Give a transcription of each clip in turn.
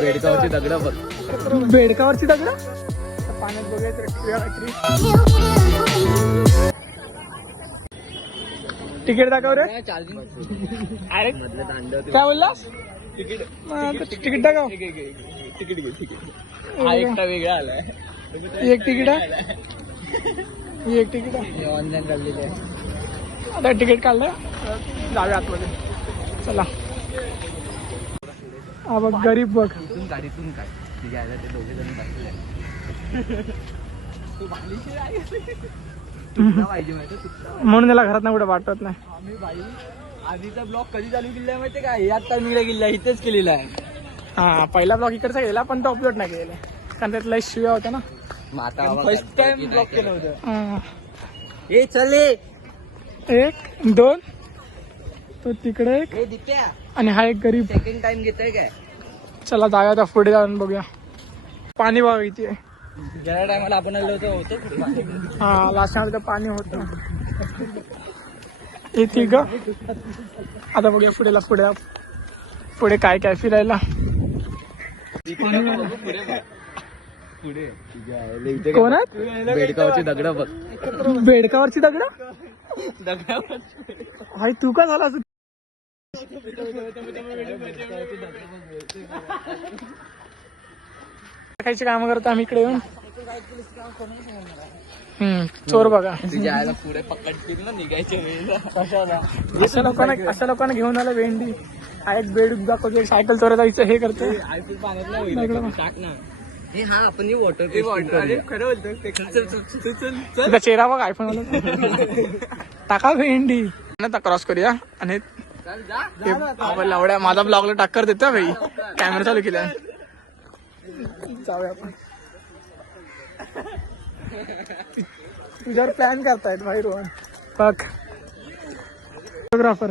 बेडकावची दगड बघ. बेडकावरची दगड? पाण्यात बघायचं तिकीट दाखव रे. अरे काय बोललास? तिकीट तिकीट दाखव. तिकीट घे तिकीट हा एकटा वेगळा आलाय. एक तिकीट आहे. एक तिकीट आहे. ऑनलाईन काढलेलं आहे. आता तिकीट काढलं? जाऊया आतमध्ये. चला. हा बघ गरीब बघ. गाडीतून काय? ते दोघे जण म्हणून याला घरात कुठे पाठवत नाही. आधीचा ब्लॉग कधी चालू केलाय माहितीये का? यात टायमिंगला गेला इथेच केलेला आहे. हा पहिला ब्लॉग इकडचा गेला पण तो अपलोड नाही केलेला. कारण त्यात लय शिव्या होत्या ना. फर्स्ट टाइम ब्लॉग केलं होतं. हा. ए चले एक दोन. तो तिकडे एक. आणि हा एक गरीब. सेकंड टाइम घेताय काय? चला जाऊया आता पुढे जाऊन बघूया. पाणी किती आहे ज्या टायमाला आपण आलो होतो? हा लास्ट टाइम तर पाणी होत. हे तिघ. आता बघूया पुढेला पुढे पुढे काय काय फिरायला. इथे कोण आहेत? बेडकावची दगड बघ. बेडकावरची दगड? भाई तू का झाला असं? खायची काम करतो आम्ही इकडे येऊन. हम्म चोर बघा. पुढे पकडतील ना कशाला? अशा लोकांना अशा लोकांना घेऊन आला भेंडी. एक बेड दाखवतो सायकल चोरा जायचं हे करते हे हा आपण वॉटर खरं बोलतो चल चल चल. चल चल. त्याचा चेहरा बघ आयफोन टाका भेंडी. आता क्रॉस करूया. आणि लावड्या माझा ब्लॉगला टाक्कर देतो भाई. कॅमेरा चालू केलाय जाऊया आपण. तुझ्यावर प्लॅन करतायत भाई रोहन. बघ. फोटोग्राफर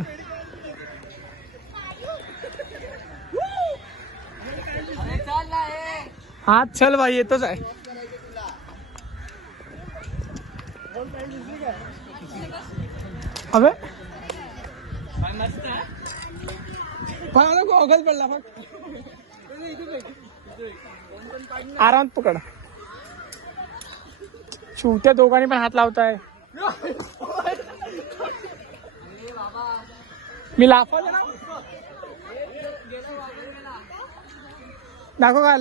हा चल भाई येतोच आहे अबे। मला गॉगल पडला बघ. आरामात पकड. शिवत्या दोघांनी पण हात लावताय. मी लाफा ना? दाखव काय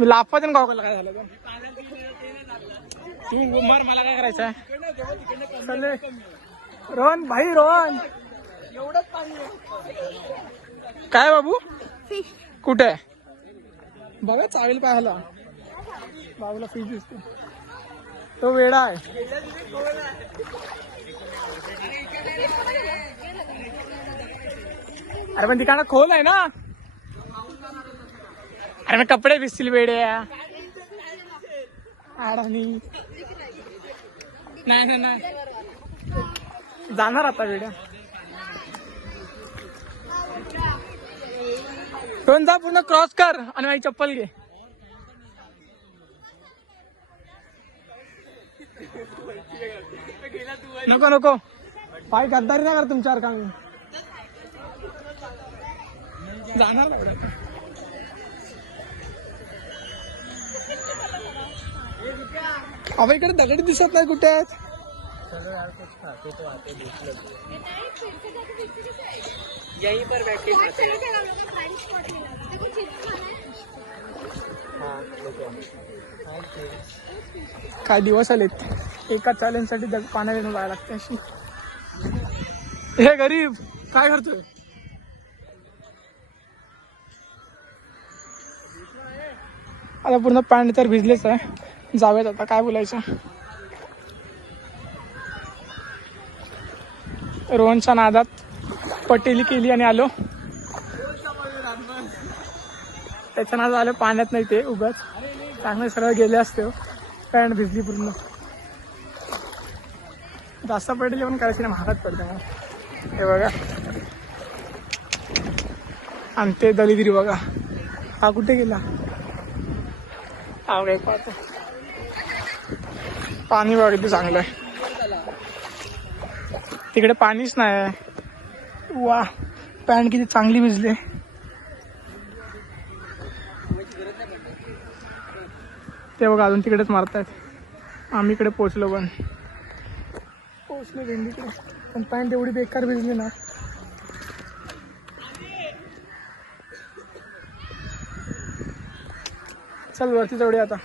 मी लाफत ना गॉगल काय झालं तू मर मला काय करायचं आहे? चल. रोहन भाई रोहन. काय बाबू? कुठे? बघा चावेल पाहायला. बाबूला फिश दिसते. तो वेडा आहे. अरे पण तिकडं खोल आहे ना? अरे मग कपडे भिजतील वेडे अडाणी नाही नाही नाही. जाणार आता वेड्या. दोन जा पूर्ण क्रॉस कर आणि माझी चप्पल घे. नको नको. पाय गद्दारी नाही कर तुमच्यावर का जाणार अवा इकडे दगड दिसत नाही कुठे? आहेत पर बैठे काय दिवस आलेत. एका चॅलेंजसाठी पाण्यात येऊन जायला लागते अशी. हे गरीब काय करतोय? आता पूर्ण पॅन्ट तर भिजलेच आहे. जाऊयात आता काय बोलायचं? रोहनच्या नादात पटेली केली आणि आलो. त्याच्या नादात आलो पाण्यात नाही ते उगत चांगले सरळ गेले असते हो. कारण भिजली पूर्ण. जास्त पडली पण करायची नाही महागात पडते मग हे बघा. आणि ते दलिगिरी बघा. हा कुठे गेला? हा काय पाहतो पाणी बघा किती चांगलं. आहे तिकडे पाणीच नाही आहे. वा पॅन्ट किती चांगली भिजली. ते बघा अजून तिकडेच मारतायत. आम्ही इकडे पोचलो पण. पोचलो भेंडीकडे पण पॅन्ट एवढी बेकार भिजली ना. चल वरती तेवढी आता.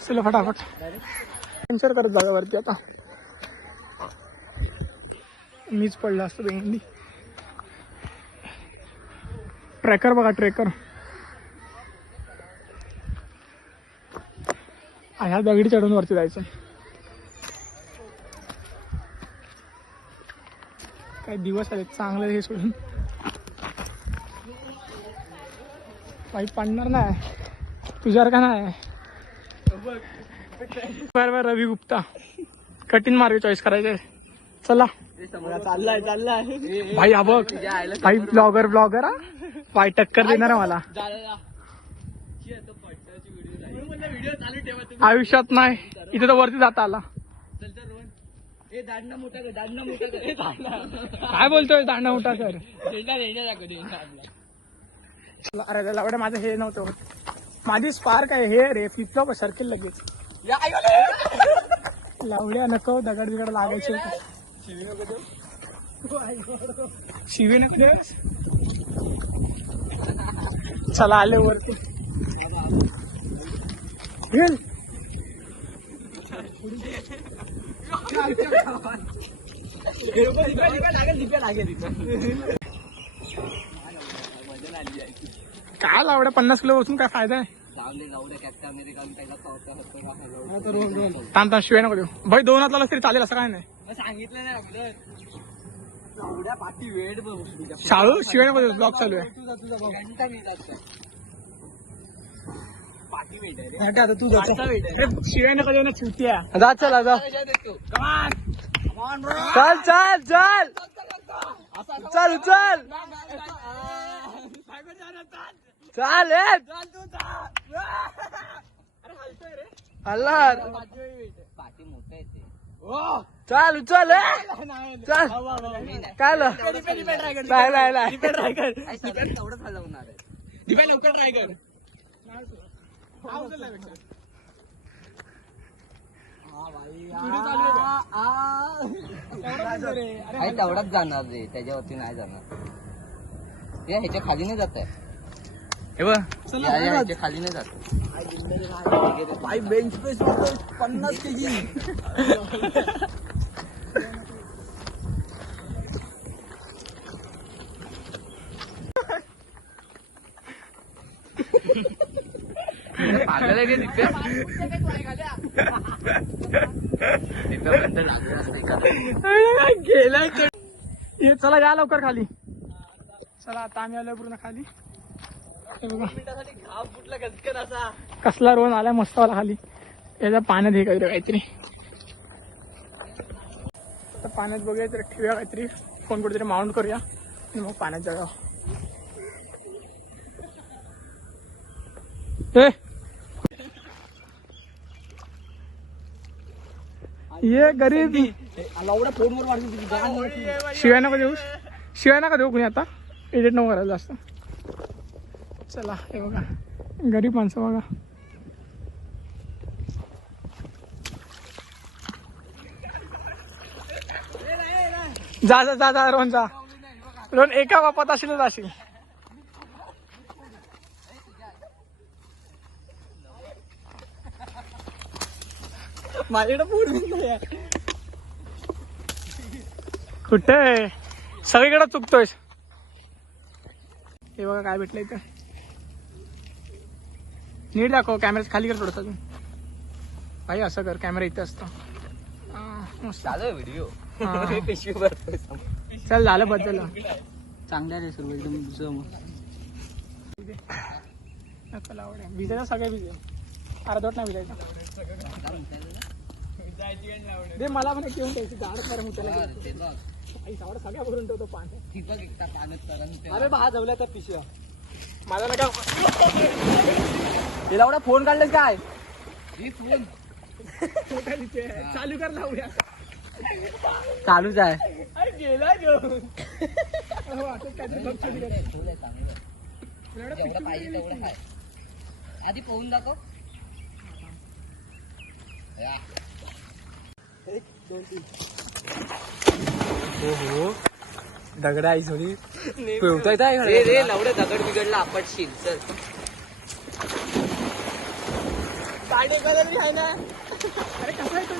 चल फटाफट. पंचर करत जागा वरती आता. मीच पडला असतो भेंडी ट्रेकर बघा ट्रेकर ह्या दगडी चढून वरती जायचं. काय दिवस आले चांगलं हे सोडून. पाईप पडणार नाही. तुझ्यावर का नाही बर बर रवी गुप्ता. कठीण मार्ग चॉईस करायचे चला. चाललाय चाललाय भाई हा बघ. भाई ब्लॉगर ब्लॉगर हा? भाई टक्कर देणार मला. आयुष्यात नाही. इथे तर वरती जाता आला. काय बोलतोय? दांडा मोठा कर. अरे त्याला माझं हे नव्हतं. माझी स्पार्क आहे. हे रे फ्लिपलॉप सरकेल लगेच. लावड्या नको दगड बिगड लागायचे शिवी नको देऊ. शिवी नको देऊस. चला आले वरती काय लावड्या पन्नास किलो बसून काय फायदा आहे थांब थांब शिवाय नको देऊ. भाई दोन हात तरी चालेल असं काय नाही. सांगितलं नाही. शाळू शिवाय नको देऊ. ब्लॉग चालू आहे. आता तू शिवाय नको देऊ ना चुत्या जा चला जा. चल चल. चल चल. चल. चाल अल्ला चाल उचल ए. चल. काय? नाही ट्राय कर. तेवढाच जाणार रे त्याच्यावरती नाही जाणार. ते ह्याच्या खाली नाही जात आहे. हे बघ. या- या ह्याच्या खाली नाही जात. बेंच प्रेस पन्नास के जी पागल आहे का दिप्या? दिप्या बंद लागला असता एखादा. गेलाय ये चला या लवकर खाली. चला आता आम्ही आलोय पूर्ण खाली. हे बघा. कसला रोहन आलाय मस्त वाला खाली. याच्या पाण्यात हे काहीतरी काहीतरी. आता पाण्यात बघूया तर ठेवूया काहीतरी. फोन कुठेतरी माउंट करूया. आणि मग पाण्यात जाऊया. ये गरीब. शिवाय नका देऊ शिवाय नका देऊ कुणी आता. एडिट नको करायला जास्त. चला हे बघा. गरीब माणसं बघा. जा जा जा जा रोहन जा. रोहन एका बापात असेल असेल माझ्याकडे नाही कुठे? सगळीकडे चुकतोय हे बघा काय भेटलं इथं. नीट दाखव कॅमेरा खाली कर थोडसा तू भाई असं कर कॅमेरा इथं असतो. व्हिडिओ चल झालं बद्दल चांगल्या रे सर्व एकदम जम भिजायला सगळं भिजेल अर्धवट नाही भिजायचं. दे मला पण द्यायची. झाड आई झाड सगळ्या भरून ठेवतो पाणी अरे बहा जवल्या त्या पिशव्या. माझा नका तिला एवढा फोन काढलं काय? चालू कर लावूया चालूच आहे. गेला हो, आधी पोहून दाखव. या. हो हो दगड आई थोडी रे रे लवडे दगड बिघडला आपटशील चल. गाडी आहे ना अरे कसा आहे तो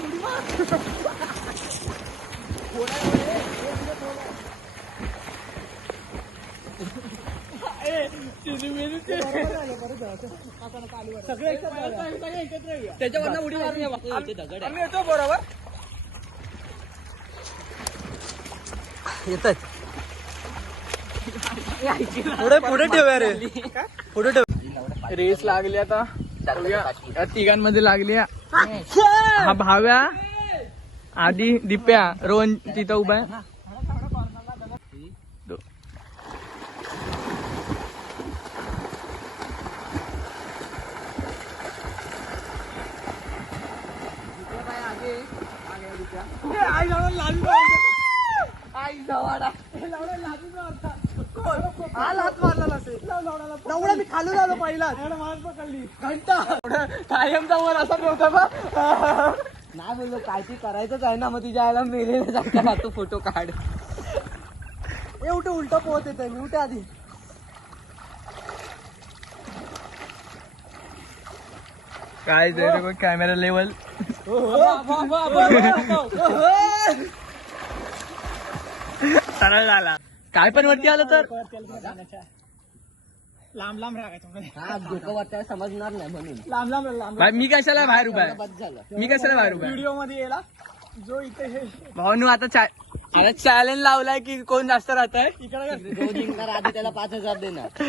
उडी मारून दगड आहे आम्ही येतो बरोबर? येतात पुढे पुढे ठेवूया रे. पुढे ठेव. रेस लागली आता. या तिघांमध्ये लागली हा भाव्या आधी दिप्या रोहन तिथं उभा आहे दो- आई जाऊन लाजू आई जवाडा हा लात मारला असेल एवढा मी खालून आलो पहिला मार पकडली. घंटा. कायमचा वर असा नव्हता बा नाही बोललो काय ती करायचंच आहे ना मग तिच्या आईला मेले जाता तू फोटो काढ. ए उठे उलटा पोहत येते मी उठे आधी. काय कॅमेरा लेवल सरळ झाला. काय पण वरती आलं तर? लांब लांब राखायचं हा डोकं वाटतं समजणार नाही म्हणून. लांब लांब लांब भाई मी कशाला बाहेर उभा आहे? बस झालं. मी कशाला बाहेर उभा व्हिडिओमध्ये येला जो इथे हे भाऊनू आता चा- आता चॅलेंज लावलाय की कोण जास्त राहत आहे? इकडे कर. जो जिंकणार आधी त्याला पाच हजार देणार.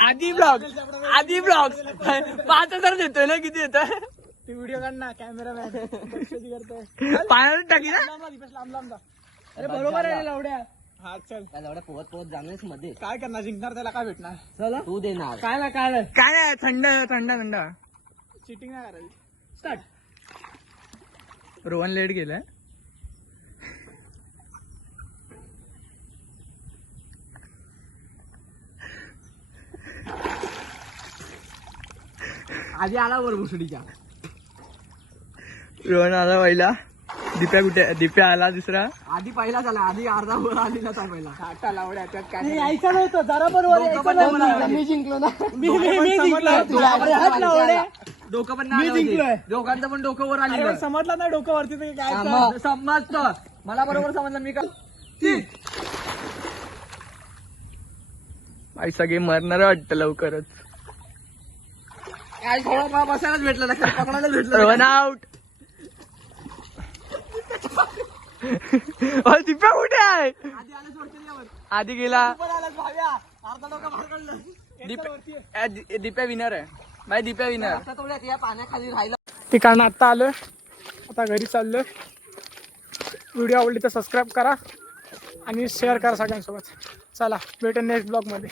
आधी ब्लॉग आधी ब्लॉग पाच हजार देतोय ना किती येतोय ते व्हिडिओ काढ ना कॅमेरामॅन कधी करतोय. पाण्यावर टाकी ना. लांब लांब दीपेश, लांब लांब जा. अरे बरोबर आहे लावड्या हा चल. एवढं पोहत पोहत जाणारच मध्ये. काय करणार? जिंकणार त्याला काय भेटणार? चला. तू देणार काय ना काय? काय नाही थंड थंड थंड. चिटिंग नाही करायची. स्टार्ट रोहन लेट गेलाय. आधी आला वर भुसडीच्या रोहन आला पहिला. दिप्या कुठे दिप्या आला दुसरा? आधी पहिला झाला आधी अर्धा वर आली ना पहिला काटा लावड्या त्यात काय यायचं नव्हतं जरा बरोबर यायचं नव्हतं. मी जिंकलो ना. मी मी मी जिंकलो. तुला हात लावड्या डोकं पण मी जिंकलोय. दोघांचं पण डोकं वर अरे आली पण समजलं नाही डोकं वरती ते काय हा. मग. समजतं. मला बरोबर समजलं मी का? आई सगळे मरणार वाटतं लवकरच. काय थोडा मला बसायलाच भेटलं नाही पकडायला भेटलं रोहन आउट दिप्या कुठे आहे? आधी गेला. दिप्या विनर आहे. बाय दिप्या विनर पाण्याखाली राहिलं. ठिकाण आता आलोय आता घरी चाललोय व्हिडिओ आवडली तर सबस्क्राईब करा आणि शेअर करा सगळ्यांसोबत. चला भेटेन नेक्स्ट ब्लॉगमध्ये